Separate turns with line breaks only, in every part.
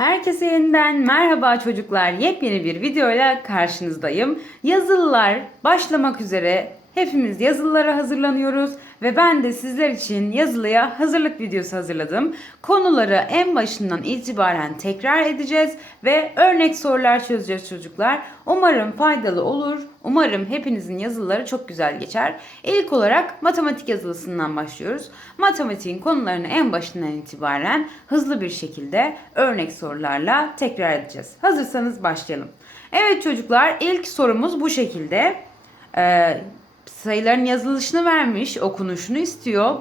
Herkese yeniden merhaba çocuklar. Yepyeni bir videoyla karşınızdayım. Yazılılar başlamak üzere. Hepimiz yazılılara hazırlanıyoruz ve ben de sizler için yazılıya hazırlık videosu hazırladım. Konuları en başından itibaren tekrar edeceğiz ve örnek sorular çözeceğiz çocuklar. Umarım faydalı olur. Umarım hepinizin yazıları çok güzel geçer. İlk olarak matematik yazılısından başlıyoruz. Matematiğin konularını en başından itibaren hızlı bir şekilde örnek sorularla tekrar edeceğiz. Hazırsanız başlayalım. Evet çocuklar ilk sorumuz bu şekilde. Ee, sayıların yazılışını vermiş, okunuşunu istiyor.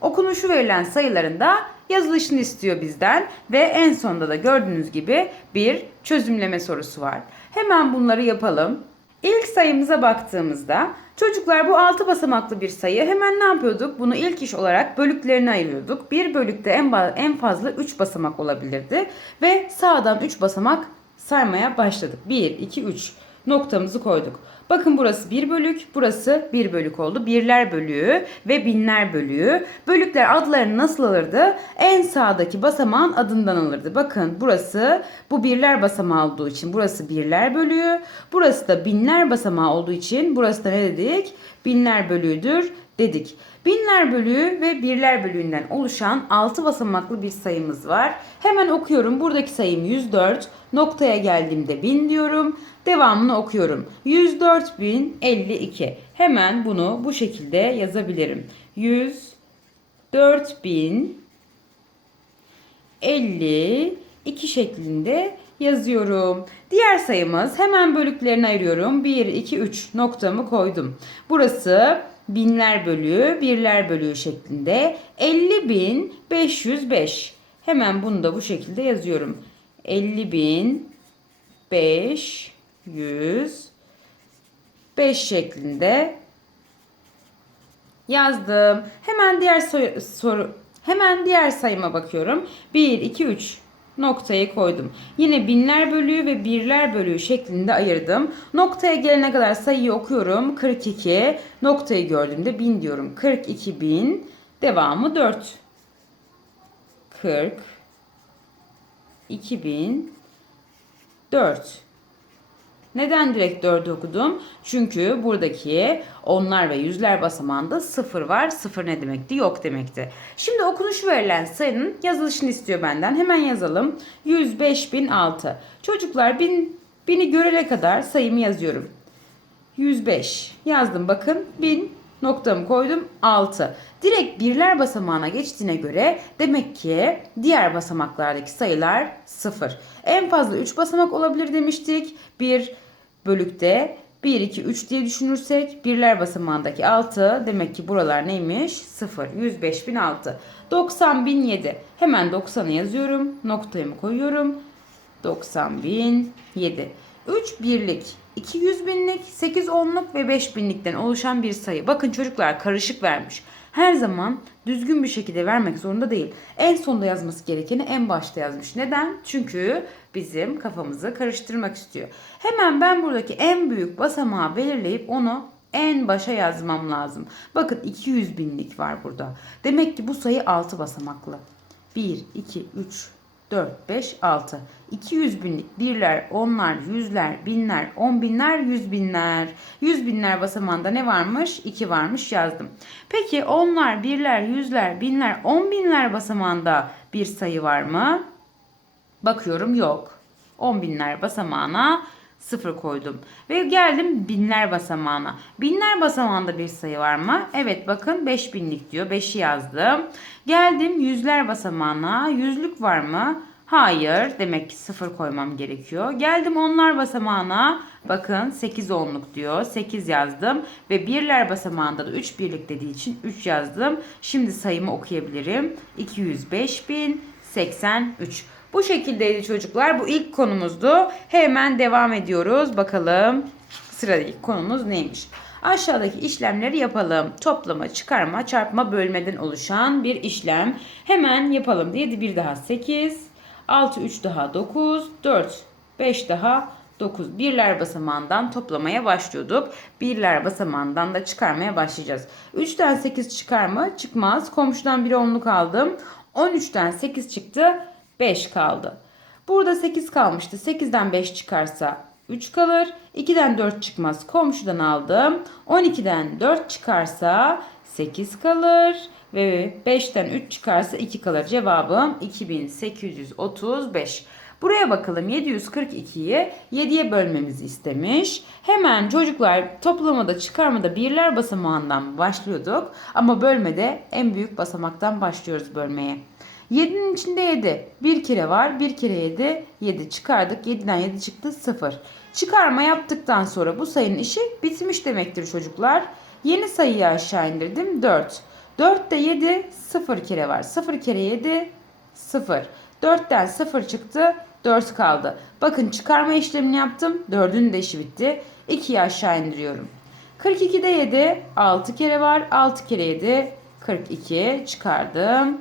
Okunuşu verilen sayıların da yazılışını istiyor bizden ve en sonunda da gördüğünüz gibi bir çözümleme sorusu var. Hemen bunları yapalım. İlk sayımıza baktığımızda çocuklar bu 6 basamaklı bir sayı hemen ne yapıyorduk? Bunu ilk iş olarak bölüklerine ayırıyorduk. Bir bölükte en, en fazla 3 basamak olabilirdi ve sağdan 3 basamak saymaya başladık. 1, 2, 3 noktamızı koyduk. Bakın burası bir bölük, burası bir bölük oldu. Birler bölüğü ve binler bölüğü. Bölükler adlarını nasıl alırdı? En sağdaki basamağın adından alırdı. Bakın burası bu birler basamağı olduğu için burası birler bölüğü. Burası da binler basamağı olduğu için burası da ne dedik? Binler bölüğüdür dedik. Binler bölüğü ve birler bölüğünden oluşan 6 basamaklı bir sayımız var. Hemen okuyorum. Buradaki sayım 104. Noktaya geldiğimde 1000 diyorum. Devamını okuyorum. 104.052. Hemen bunu bu şekilde yazabilirim. 104.052 şeklinde yazıyorum. Diğer sayımız hemen bölüklerine ayırıyorum. 1, 2, 3 noktamı koydum. Burası binler bölüğü, birler bölüğü şeklinde 50.505. Hemen bunu da bu şekilde yazıyorum. 50.505 şeklinde yazdım. Hemen diğer soru, soru hemen diğer sayıma bakıyorum. 1 2 3 noktayı koydum. Yine binler bölüğü ve birler bölüğü şeklinde ayırdım. Noktaya gelene kadar sayıyı okuyorum. 42 noktayı gördüğümde 1000 diyorum. 42 bin devamı 4. 40 2004 neden direkt 4'ü okudum? Çünkü buradaki onlar ve yüzler basamağında sıfır var. Sıfır ne demekti? Yok demekti. Şimdi okunuş verilen sayının yazılışını istiyor benden. Hemen yazalım. 105.006. Çocuklar 1000, 1000'i görene kadar sayımı yazıyorum. 105 yazdım bakın 1000 noktamı koydum 6. Direkt birler basamağına geçtiğine göre demek ki diğer basamaklardaki sayılar 0. En fazla 3 basamak olabilir demiştik. Bir bölükte 1, 2, 3 diye düşünürsek birler basamağındaki 6 demek ki buralar neymiş? 0. 105.006. 90.007. Hemen 90'ı yazıyorum. Noktayımı koyuyorum. 90.007. 3 birlik, 200 binlik, 8 onluk ve 5 binlikten oluşan bir sayı. Bakın çocuklar karışık vermiş. Her zaman düzgün bir şekilde vermek zorunda değil. En sonda yazması gerekeni en başta yazmış. Neden? Çünkü bizim kafamızı karıştırmak istiyor. Hemen ben buradaki en büyük basamağı belirleyip onu en başa yazmam lazım. Bakın 200 binlik var burada. Demek ki bu sayı 6 basamaklı. 1, 2, 3, 4, 5, 6. 200 binlik birler, onlar, yüzler, binler, on binler, yüz binler. Yüz binler basamağında ne varmış? 2 varmış yazdım. Peki onlar, birler, yüzler, binler, on binler basamağında bir sayı var mı? Bakıyorum yok. On binler basamağına 0 koydum. Ve geldim binler basamağına. Binler basamağında bir sayı var mı? Evet bakın 5000'lik diyor. 5'i yazdım. Geldim yüzler basamağına. Yüzlük var mı? Hayır. Demek ki 0 koymam gerekiyor. Geldim onlar basamağına. Bakın 8 onluk diyor. 8 yazdım. Ve birler basamağında da 3 birlik dediği için 3 yazdım. Şimdi sayımı okuyabilirim. 205.083. Bu şekildeydi çocuklar. Bu ilk konumuzdu. Hemen devam ediyoruz. Bakalım sıradaki konumuz neymiş? Aşağıdaki işlemleri yapalım. Toplama, çıkarma, çarpma, bölmeden oluşan bir işlem. Hemen yapalım. 7 bir daha 8, 6 3 daha 9, 4 5 daha 9. Birler basamağından toplamaya başlıyorduk. Birler basamağından da çıkarmaya başlayacağız. 3'ten 8 çıkar mı? Çıkmaz. Komşudan bir onluk aldım. 13'ten 8 çıktı. 5 kaldı. Burada 8 kalmıştı. 8'den 5 çıkarsa 3 kalır. 2'den 4 çıkmaz. Komşudan aldım. 12'den 4 çıkarsa 8 kalır. Ve 5'ten 3 çıkarsa 2 kalır. Cevabım 2835. Buraya bakalım 742'yi 7'ye bölmemizi istemiş. Hemen çocuklar toplamada çıkarmada birler basamağından başlıyorduk. Ama bölmede en büyük basamaktan başlıyoruz bölmeye. 7'nin içinde 7. Bir kere var. Bir kere 7. 7 çıkardık. 7'den 7 çıktı 0. Çıkarma yaptıktan sonra bu sayının işi bitmiş demektir çocuklar. Yeni sayıyı aşağı indirdim 4. 4'te 7 0 kere var. 0 kere 7 0. 4'ten 0 çıktı 4 kaldı. Bakın çıkarma işlemini yaptım. 4'ün de işi bitti. 2'yi aşağı indiriyorum. 42'de 7 6 kere var. 6 kere 7 42 çıkardım.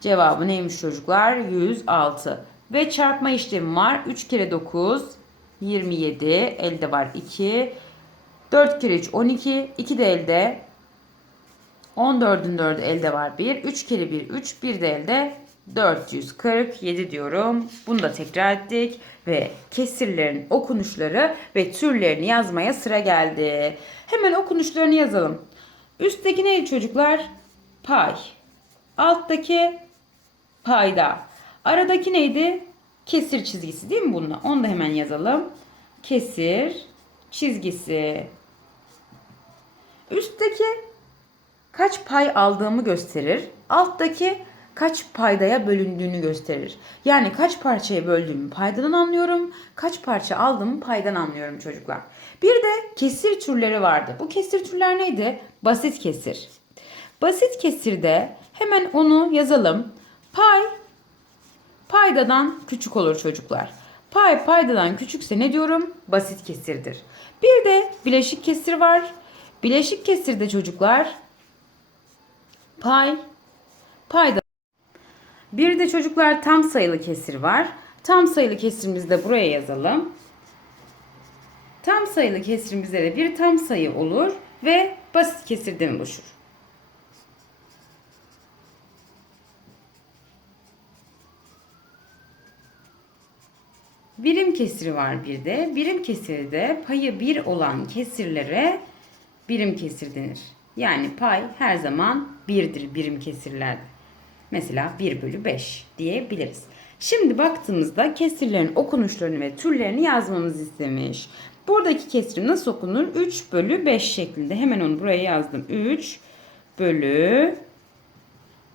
Cevabı neymiş çocuklar? 106. Ve çarpma işlemi var. 3 kere 9 27. Elde var 2. 4 kere 3 12. 2 de elde. 14'ün 4'ü elde var 1. 3 kere 1 3. 1 de elde 447 diyorum. Bunu da tekrar ettik. Ve kesirlerin okunuşları ve türlerini yazmaya sıra geldi. Hemen okunuşlarını yazalım. Üstteki neydi çocuklar? Pay. Alttaki payda. Aradaki neydi? Kesir çizgisi değil mi bununla? Onu da hemen yazalım. Kesir çizgisi. Üstteki kaç pay aldığımı gösterir. Alttaki kaç paydaya bölündüğünü gösterir. Yani kaç parçaya böldüğümü paydadan anlıyorum. Kaç parça aldığımı paydan anlıyorum çocuklar. Bir de kesir türleri vardı. Bu kesir türler neydi? Basit kesir. Basit kesirde hemen onu yazalım. Pay paydadan küçük olur çocuklar. Pay paydadan küçükse ne diyorum? Basit kesirdir. Bir de bileşik kesir var. Bileşik kesirde çocuklar pay payda bir de çocuklar tam sayılı kesir var. Tam sayılı kesirimizi de buraya yazalım. Tam sayılı kesirimizde de bir tam sayı olur ve basit kesirden oluşur. Birim kesiri var bir de. Birim kesiri de payı 1 olan kesirlere birim kesir denir. Yani pay her zaman 1'dir birim kesirlerde. Mesela 1 bölü 5 diyebiliriz. Şimdi baktığımızda kesirlerin okunuşlarını ve türlerini yazmamız istemiş. Buradaki kesir nasıl okunur? 3 bölü 5 şeklinde. Hemen onu buraya yazdım. 3 bölü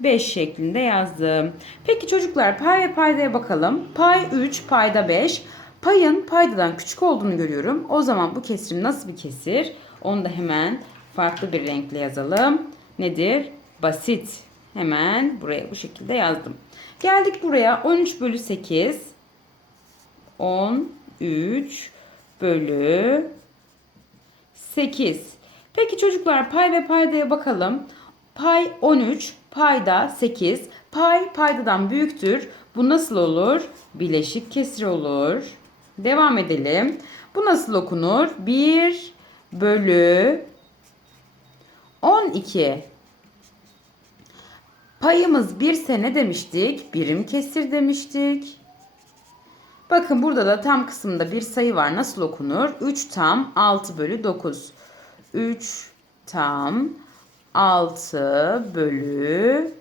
5 şeklinde yazdım. Peki çocuklar pay ve paydaya bakalım. Pay 3, payda 5. Payın paydadan küçük olduğunu görüyorum. O zaman bu kesir nasıl bir kesir? Onu da hemen farklı bir renkle yazalım. Nedir? Basit. Hemen buraya bu şekilde yazdım. Geldik buraya 13 bölü 8. 13 bölü 8. Peki çocuklar pay ve paydaya bakalım. Pay 13, payda 8. Pay paydadan büyüktür. Bu nasıl olur? Bileşik kesir olur. Devam edelim. Bu nasıl okunur? 1 bölü 12. Payımız 1 sene demiştik. Birim kesir demiştik. Bakın burada da tam kısımda bir sayı var. Nasıl okunur? 3 tam 6 bölü 9. 3 tam 6 bölü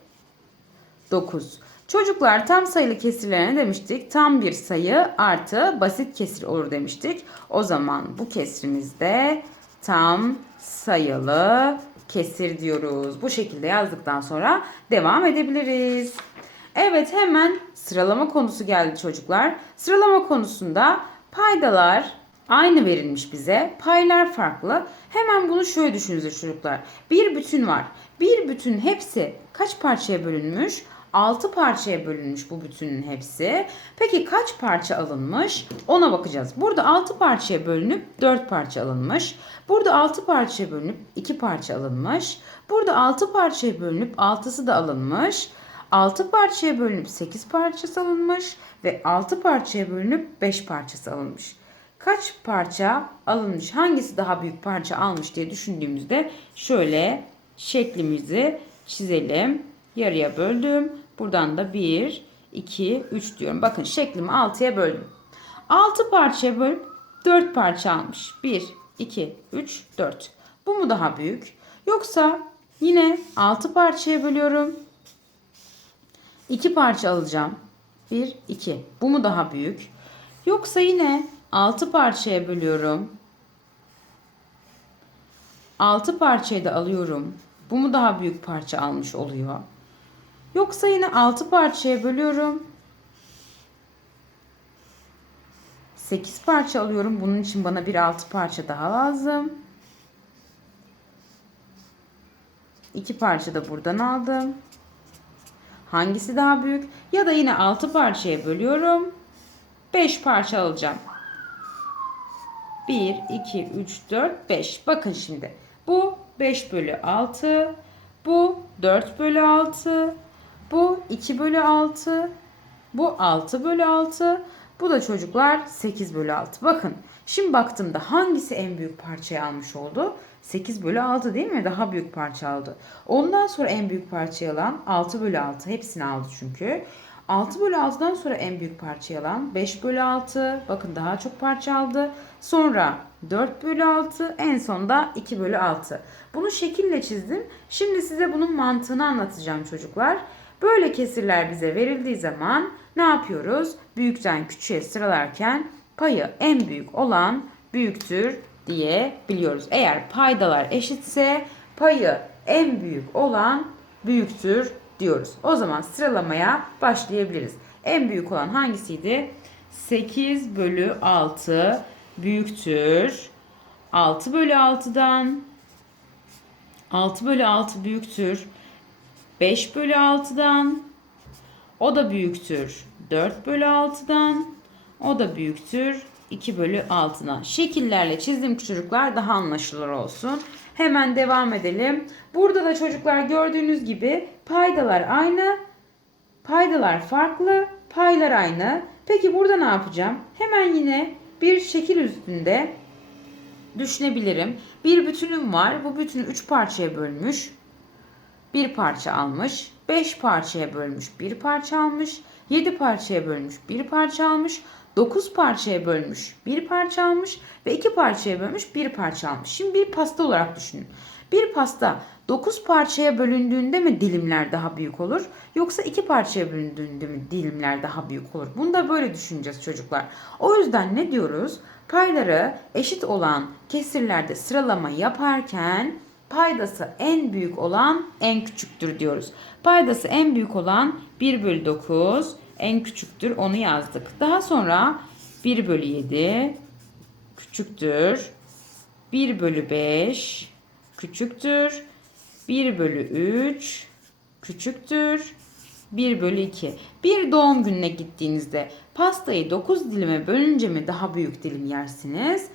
9. Çocuklar tam sayılı kesirlerine demiştik. Tam bir sayı artı basit kesir olur demiştik. O zaman bu kesrimizde tam sayılı kesir diyoruz. Bu şekilde yazdıktan sonra devam edebiliriz. Evet hemen sıralama konusu geldi çocuklar. Sıralama konusunda paydalar aynı verilmiş bize. Paylar farklı. Hemen bunu şöyle düşünürüz çocuklar. Bir bütün var. Bir bütün hepsi kaç parçaya bölünmüş? 6 parçaya bölünmüş bu bütünün hepsi. Peki kaç parça alınmış? Ona bakacağız. Burada 6 parçaya bölünüp 4 parça alınmış. Burada 6 parçaya bölünüp 2 parça alınmış. Burada 6 parçaya bölünüp 6'sı da alınmış. 6 parçaya bölünüp 8 parçası alınmış ve 6 parçaya bölünüp 5 parçası alınmış. Kaç parça alınmış? Hangisi daha büyük parça almış diye düşündüğümüzde şöyle şeklimizi çizelim. Yarıya böldüm. Buradan da 1, 2, 3 diyorum. Bakın şeklimi 6'ya böldüm. 6 parçaya bölüp 4 parça almış. 1, 2, 3, 4. Bu mu daha büyük? Yoksa yine 6 parçaya bölüyorum. 2 parça alacağım. 1, 2. Bu mu daha büyük? Yoksa yine 6 parçaya bölüyorum. 6 parçayı da alıyorum. Bu mu daha büyük parça almış oluyor? Yoksa yine 6 parçaya bölüyorum. 8 parça alıyorum. Bunun için bana bir 6 parça daha lazım. 2 parça da buradan aldım. Hangisi daha büyük? Ya da yine 6 parçaya bölüyorum. 5 parça alacağım. 1, 2, 3, 4, 5. Bakın şimdi. Bu 5 bölü 6. Bu 4 bölü 6. Bu 2 bölü 6. Bu 6 bölü 6. Bu da çocuklar 8 bölü 6. Bakın şimdi baktığımda hangisi en büyük parçayı almış oldu? 8 bölü 6 değil mi? Daha büyük parça aldı. Ondan sonra en büyük parçayı alan 6 bölü 6. Hepsini aldı çünkü. 6 bölü 6'dan sonra en büyük parçayı alan 5 bölü 6. Bakın daha çok parça aldı. Sonra 4 bölü 6. En sonda 2 bölü 6. Bunu şekille çizdim. Şimdi size bunun mantığını anlatacağım çocuklar. Böyle kesirler bize verildiği zaman ne yapıyoruz? Büyükten küçüğe sıralarken payı en büyük olan büyüktür diye biliyoruz. Eğer paydalar eşitse payı en büyük olan büyüktür diyoruz. O zaman sıralamaya başlayabiliriz. En büyük olan hangisiydi? 8 bölü 6 büyüktür. 6 bölü 6'dan 6 bölü 6 büyüktür. 5 bölü 6'dan o da büyüktür. 4 bölü 6'dan o da büyüktür. 2 bölü 6'dan. Şekillerle çizdim çocuklar daha anlaşılır olsun. Hemen devam edelim. Burada da çocuklar gördüğünüz gibi paydalar aynı. Paydalar farklı. Paylar aynı. Peki burada ne yapacağım? Hemen yine bir şekil üstünde düşünebilirim. Bir bütünüm var. Bu bütünü 3 parçaya bölmüş. Bir parça almış. 5 parçaya bölmüş. Bir parça almış. 7 parçaya bölmüş. Bir parça almış. 9 parçaya bölmüş. Bir parça almış. Ve 2 parçaya bölmüş. Bir parça almış. Şimdi bir pasta olarak düşünün. Bir pasta 9 parçaya bölündüğünde mi dilimler daha büyük olur? Yoksa 2 parçaya bölündüğünde mi dilimler daha büyük olur? Bunu da böyle düşüneceğiz çocuklar. O yüzden ne diyoruz? Payları eşit olan kesirlerde sıralama yaparken paydası en büyük olan en küçüktür diyoruz. Paydası en büyük olan 1 bölü 9 en küçüktür onu yazdık. Daha sonra 1 bölü 7 küçüktür. 1 bölü 5 küçüktür. 1 bölü 3 küçüktür. 1 bölü 2. Bir doğum gününe gittiğinizde pastayı 9 dilime bölünce mi daha büyük dilim yersiniz?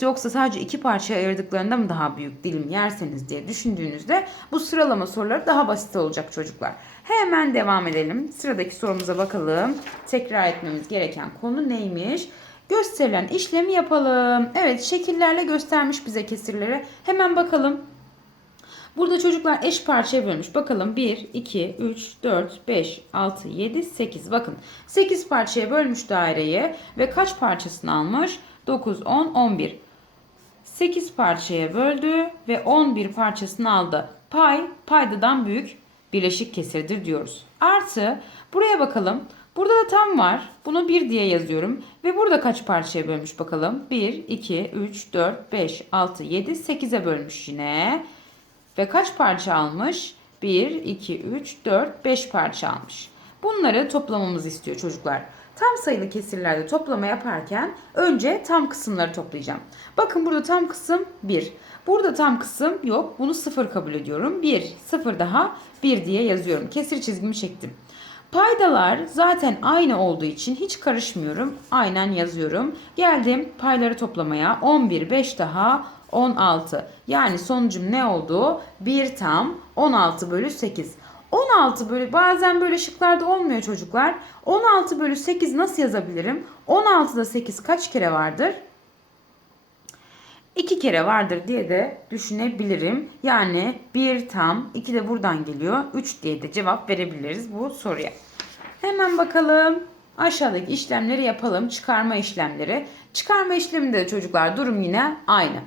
Yoksa sadece iki parçaya ayırdıklarında mı daha büyük dilim yerseniz diye düşündüğünüzde bu sıralama soruları daha basit olacak çocuklar. Hemen devam edelim. Sıradaki sorumuza bakalım. Tekrar etmemiz gereken konu neymiş? Gösterilen işlemi yapalım. Evet şekillerle göstermiş bize kesirleri. Hemen bakalım. Burada çocuklar eş parçaya bölmüş. Bakalım 1, 2, 3, 4, 5, 6, 7, 8. Bakın 8 parçaya bölmüş daireyi ve kaç parçasını almış? 9, 10, 11. 8 parçaya böldü ve 11 parçasını aldı. Pay paydadan büyük bileşik kesirdir diyoruz. Artı buraya bakalım. Burada da tam var. Bunu 1 diye yazıyorum. Ve burada kaç parçaya bölmüş bakalım. 1, 2, 3, 4, 5, 6, 7, 8'e bölmüş yine. Ve kaç parça almış? 1, 2, 3, 4, 5 parça almış. Bunları toplamamızı istiyor çocuklar. Tam sayılı kesirlerde toplama yaparken önce tam kısımları toplayacağım. Bakın burada tam kısım 1. Burada tam kısım yok. Bunu 0 kabul ediyorum. 1, 0 daha 1 diye yazıyorum. Kesir çizgimi çektim. Paydalar zaten aynı olduğu için hiç karışmıyorum. Aynen yazıyorum. Geldim payları toplamaya. 11, 5 daha 16. Yani sonucum ne oldu? 1 tam 16 bölü 8. 16 bölü bazen böyle şıklarda olmuyor çocuklar. 16 bölü 8 nasıl yazabilirim? 16'da 8 kaç kere vardır? iki kere vardır diye de düşünebilirim. Yani 1 tam 2 de buradan geliyor. 3 diye de cevap verebiliriz bu soruya. Hemen bakalım. Aşağıdaki işlemleri yapalım. Çıkarma işlemleri. Çıkarma işleminde de çocuklar durum yine aynı.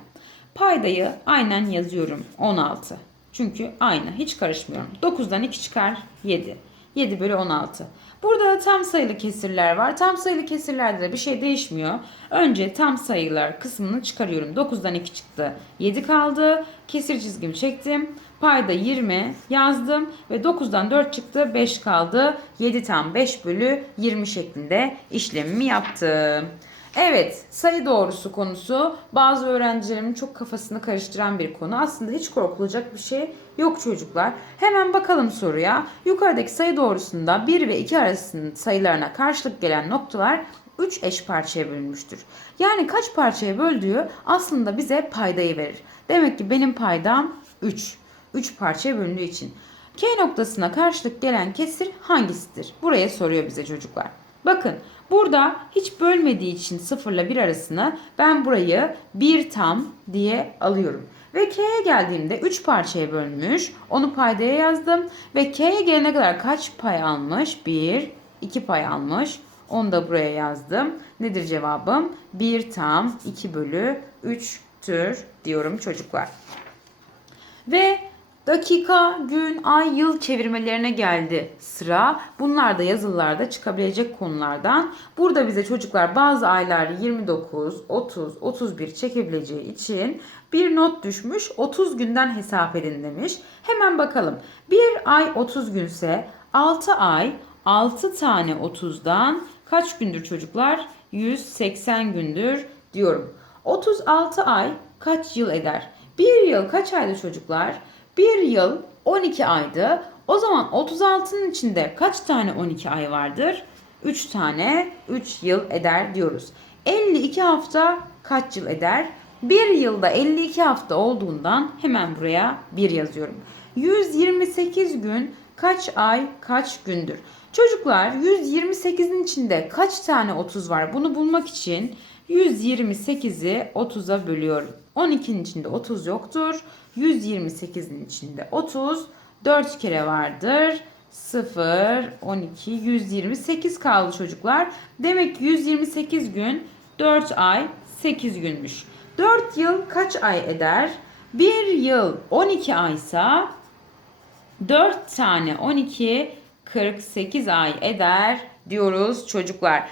Paydayı aynen yazıyorum. 16. Çünkü aynı. Hiç karışmıyorum. 9'dan 2 çıkar 7. 7 bölü 16. Burada da tam sayılı kesirler var. Tam sayılı kesirlerde de bir şey değişmiyor. Önce tam sayılar kısmını çıkarıyorum. 9'dan 2 çıktı. 7 kaldı. Kesir çizgimi çektim. Payda 20 yazdım ve 9'dan 4 çıktı 5 kaldı. 7 tam 5 bölü 20 şeklinde işlemimi yaptım. Evet sayı doğrusu konusu bazı öğrencilerimin çok kafasını karıştıran bir konu. Aslında hiç korkulacak bir şey yok çocuklar. Hemen bakalım soruya. Yukarıdaki sayı doğrusunda 1 ve 2 arasının sayılarına karşılık gelen noktalar 3 eş parçaya bölünmüştür. Yani kaç parçaya böldüğü aslında bize paydayı verir. Demek ki benim paydam 3. 3 parçaya bölündüğü için. K noktasına karşılık gelen kesir hangisidir? Buraya soruyor bize çocuklar. Bakın burada hiç bölmediği için 0 ile 1 arasını ben burayı 1 tam diye alıyorum. Ve K'ye geldiğimde 3 parçaya bölmüş. Onu paydaya yazdım. Ve K'ye gelene kadar kaç pay almış? 1, 2 pay almış. Onu da buraya yazdım. Nedir cevabım? 1 tam 2 bölü 3'tür diyorum çocuklar. Ve dakika, gün, ay, yıl çevirmelerine geldi sıra. Bunlar da yazılılarda çıkabilecek konulardan. Burada bize çocuklar bazı aylar 29, 30, 31 çekebileceği için bir not düşmüş. 30 günden hesap edin demiş. Hemen bakalım. Bir ay 30 günse 6 ay 6 tane 30'dan kaç gündür çocuklar? 180 gündür diyorum. 36 ay kaç yıl eder? Bir yıl kaç aydı çocuklar? Bir yıl 12 aydı. O zaman 36'nın içinde kaç tane 12 ay vardır? 3 tane 3 yıl eder diyoruz. 52 hafta kaç yıl eder? Bir yılda 52 hafta olduğundan hemen buraya 1 yazıyorum. 128 gün kaç ay kaç gündür? Çocuklar 128'in içinde kaç tane 30 var? Bunu bulmak için 128'i 30'a bölüyorum. 12'nin içinde 30 yoktur. 128'in içinde 30 4 kere vardır. 0, 12, 128 kaldı çocuklar. Demek ki 128 gün 4 ay 8 günmüş. 4 yıl kaç ay eder? 1 yıl 12 aysa 4 tane 12 48 ay eder diyoruz çocuklar.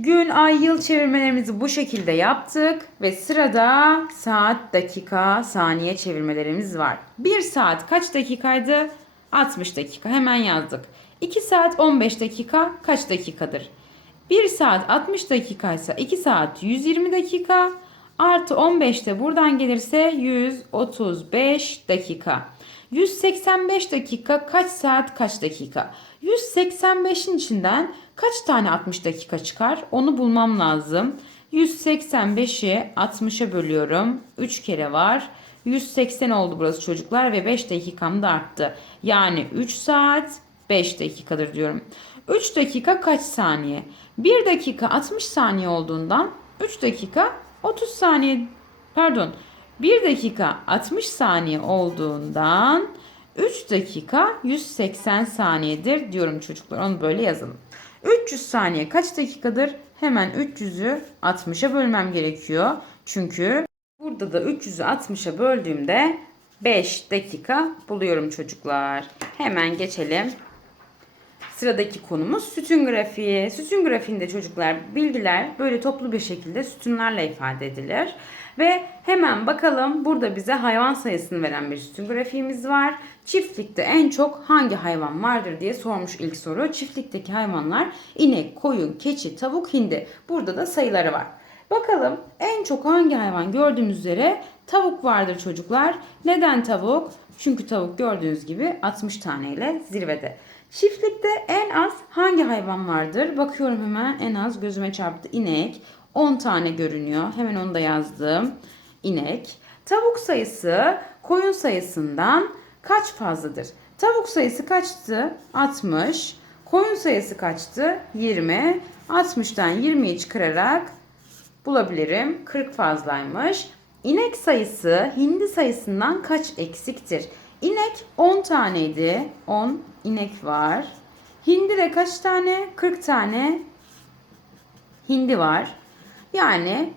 Gün, ay, yıl çevirmelerimizi bu şekilde yaptık ve sırada saat, dakika, saniye çevirmelerimiz var. 1 saat kaç dakikaydı? 60 dakika. Hemen yazdık. 2 saat 15 dakika kaç dakikadır? 1 saat 60 dakikaysa 2 saat 120 dakika artı 15 de buradan gelirse 135 dakika. 185 dakika kaç saat kaç dakika? 185'in içinden kaç tane 60 dakika çıkar? Onu bulmam lazım. 185'i 60'a bölüyorum. 3 kere var. 180 oldu burası çocuklar ve 5 dakikam da arttı. Yani 3 saat 5 dakikadır diyorum. 3 dakika kaç saniye? 1 dakika 60 saniye olduğundan 3 dakika 30 saniye pardon 1 dakika 60 saniye olduğundan 3 dakika 180 saniyedir diyorum çocuklar. Onu böyle yazalım. 300 saniye kaç dakikadır? Hemen 300'ü 60'a bölmem gerekiyor. Çünkü burada da 300'ü 60'a böldüğümde 5 dakika buluyorum çocuklar. Hemen geçelim. Sıradaki konumuz sütun grafiği. Sütun grafiğinde çocuklar bilgiler böyle toplu bir şekilde sütunlarla ifade edilir. Ve hemen bakalım burada bize hayvan sayısını veren bir sütun grafiğimiz var. Çiftlikte en çok hangi hayvan vardır diye sormuş ilk soru. Çiftlikteki hayvanlar inek, koyun, keçi, tavuk, hindi. Burada da sayıları var. Bakalım en çok hangi hayvan gördüğünüz üzere tavuk vardır çocuklar. Neden tavuk? Çünkü tavuk gördüğünüz gibi 60 taneyle zirvede. Çiftlikte en az hangi hayvan vardır? Bakıyorum hemen en az gözüme çarptı inek. 10 tane görünüyor. Hemen onu da yazdım. İnek. Tavuk sayısı koyun sayısından kaç fazladır? Tavuk sayısı kaçtı? 60. Koyun sayısı kaçtı? 20. 60'tan 20'yi çıkararak bulabilirim. 40 fazlaymış. İnek sayısı hindi sayısından kaç eksiktir? İnek 10 taneydi. 10 inek var. Hindi de kaç tane? 40 tane hindi var. Yani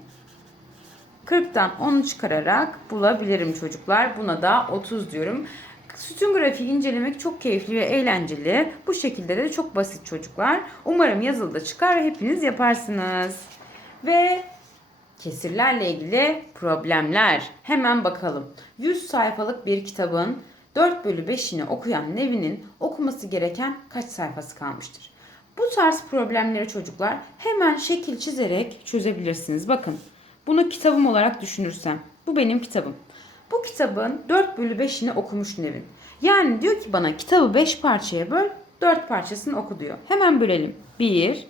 40'tan 10'u çıkararak bulabilirim çocuklar. Buna da 30 diyorum. Sütun grafiği incelemek çok keyifli ve eğlenceli. Bu şekilde de çok basit çocuklar. Umarım yazılıda çıkar ve hepiniz yaparsınız. Ve kesirlerle ilgili problemler. Hemen bakalım. 100 sayfalık bir kitabın 4 bölü 5'ini okuyan Nevin'in okuması gereken kaç sayfası kalmıştır? Bu tarz problemleri çocuklar hemen şekil çizerek çözebilirsiniz. Bakın bunu kitabım olarak düşünürsem. Bu benim kitabım. Bu kitabın 4 bölü 5'ini okumuş Nevin. Yani diyor ki bana kitabı 5 parçaya böl, 4 parçasını oku diyor. Hemen bölelim. 1,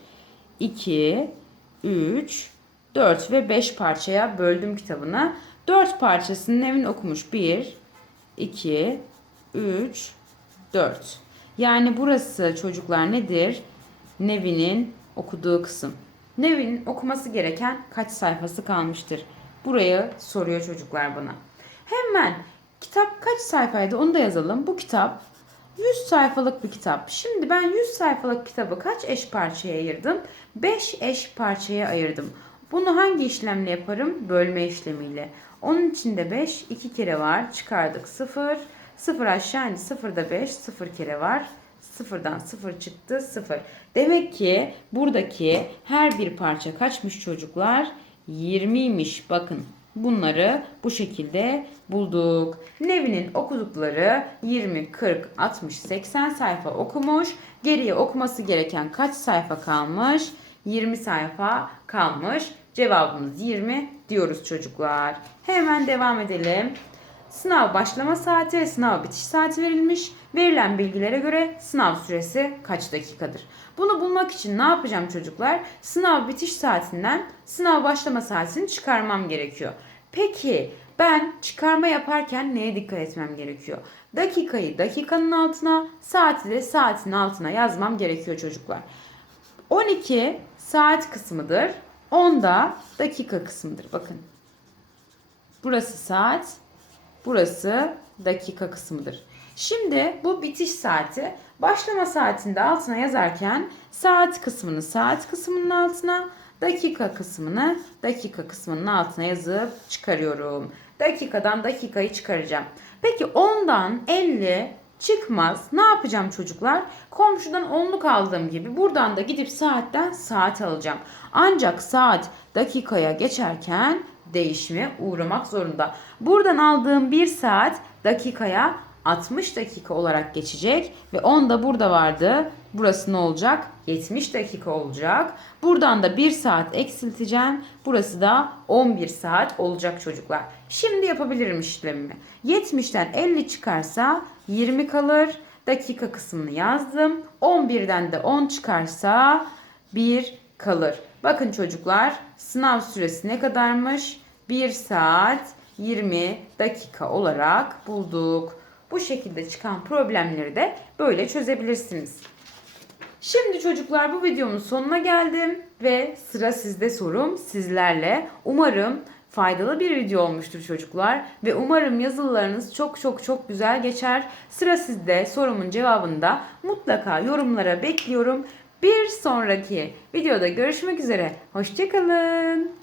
2, 3, 4 ve 5 parçaya böldüm kitabını. 4 parçasını Nevin okumuş. 1, 2, 3, 4. Yani burası çocuklar nedir? Nevin'in okuduğu kısım. Nevin'in okuması gereken kaç sayfası kalmıştır? Burayı soruyor çocuklar bana. Hemen kitap kaç sayfaydı onu da yazalım. Bu kitap 100 sayfalık bir kitap. Şimdi ben 100 sayfalık kitabı kaç eş parçaya ayırdım? 5 eş parçaya ayırdım. Bunu hangi işlemle yaparım? Bölme işlemiyle. Onun içinde 5 2 kere var. Çıkardık 0. 0 aşağı indi. 0'da 5 0 kere var. Sıfırdan sıfır çıktı sıfır. Demek ki buradaki her bir parça kaçmış çocuklar? 20'ymiş. Bakın bunları bu şekilde bulduk. Nevin'in okudukları 20, 40, 60, 80 sayfa okumuş. Geriye okuması gereken kaç sayfa kalmış? 20 sayfa kalmış. Cevabımız 20 diyoruz çocuklar. Hemen devam edelim. Sınav başlama saati ve sınav bitiş saati verilmiş. Verilen bilgilere göre sınav süresi kaç dakikadır? Bunu bulmak için ne yapacağım çocuklar? Sınav bitiş saatinden sınav başlama saatini çıkarmam gerekiyor. Peki ben çıkarma yaparken neye dikkat etmem gerekiyor? Dakikayı dakikanın altına, saati de saatin altına yazmam gerekiyor çocuklar. 12 saat kısmıdır. 10 da dakika kısmıdır. Bakın. Burası saat, Burası dakika kısmıdır. Şimdi bu bitiş saati başlama saatinde altına yazarken saat kısmını saat kısmının altına dakika kısmını dakika kısmının altına yazıp çıkarıyorum. Dakikadan dakikayı çıkaracağım. Peki 10'dan 50 çıkmaz. Ne yapacağım çocuklar? Komşudan onluk aldığım gibi buradan da gidip saatten saat alacağım. Ancak saat dakikaya geçerken değişime uğramak zorunda. Buradan aldığım 1 saat dakikaya 60 dakika olarak geçecek ve 10 da burada vardı. Burası ne olacak? 70 dakika olacak. Buradan da 1 saat eksilteceğim. Burası da 11 saat olacak çocuklar. Şimdi yapabilirim işlemimi. 70'ten 50 çıkarsa 20 kalır. Dakika kısmını yazdım. 11'den de 10 çıkarsa 1 kalır. Bakın çocuklar sınav süresi ne kadarmış? 1 saat 20 dakika olarak bulduk. Bu şekilde çıkan problemleri de böyle çözebilirsiniz. Şimdi çocuklar bu videomun sonuna geldim ve sıra sizde sorum sizlerle. Umarım faydalı bir video olmuştur çocuklar ve umarım yazılılarınız çok çok çok güzel geçer. Sıra sizde sorumun cevabını da mutlaka yorumlara bekliyorum. Bir sonraki videoda görüşmek üzere. Hoşçakalın.